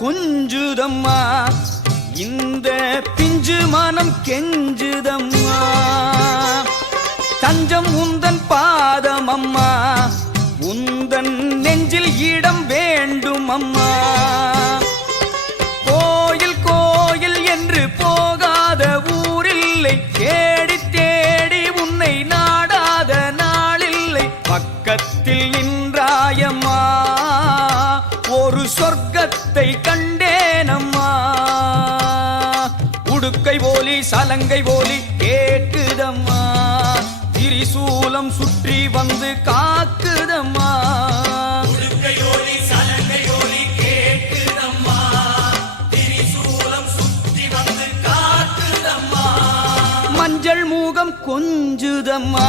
கொஞ்சுதம்மா. இந்த பிஞ்சு மனம் கெஞ்சுதம்மா. தஞ்சம் உந்தன் பாதம் அம்மா உந்தன் நெஞ்சில் இடம் வேண்டும் அம்மா கோயில் கோயில் என்று போகாத ஊரில்லை. தேடி தேடி உன்னை நாடாத நாளில்லை. பக்கத்தில் நின்றாயம்மா. சொர்க்கத்தை கண்டேனம்மா. உடுக்கை போலி சலங்கை போலி கேட்குதம்மா திரிசூலம் சுற்றி வந்து காக்குதம்மா. மஞ்சள் மூகம் கொஞ்சுதம்மா.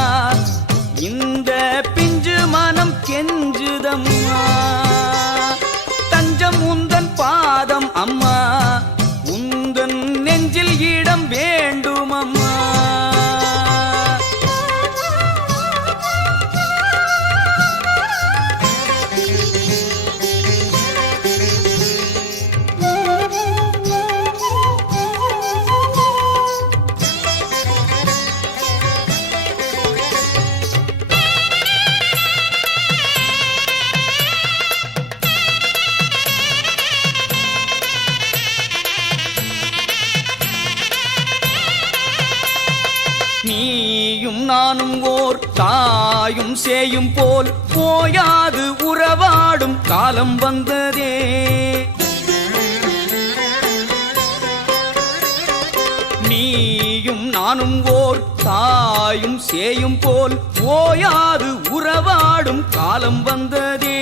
வேண்டும் அம்மா நீயும் நானும் ஓர் தாயும் சேயும் போல் போயாது உறவாடும் காலம் வந்ததே. நீயும் நானும் ஓர் தாயும் சேயும் போல் ஓயாது உறவாடும் காலம் வந்ததே.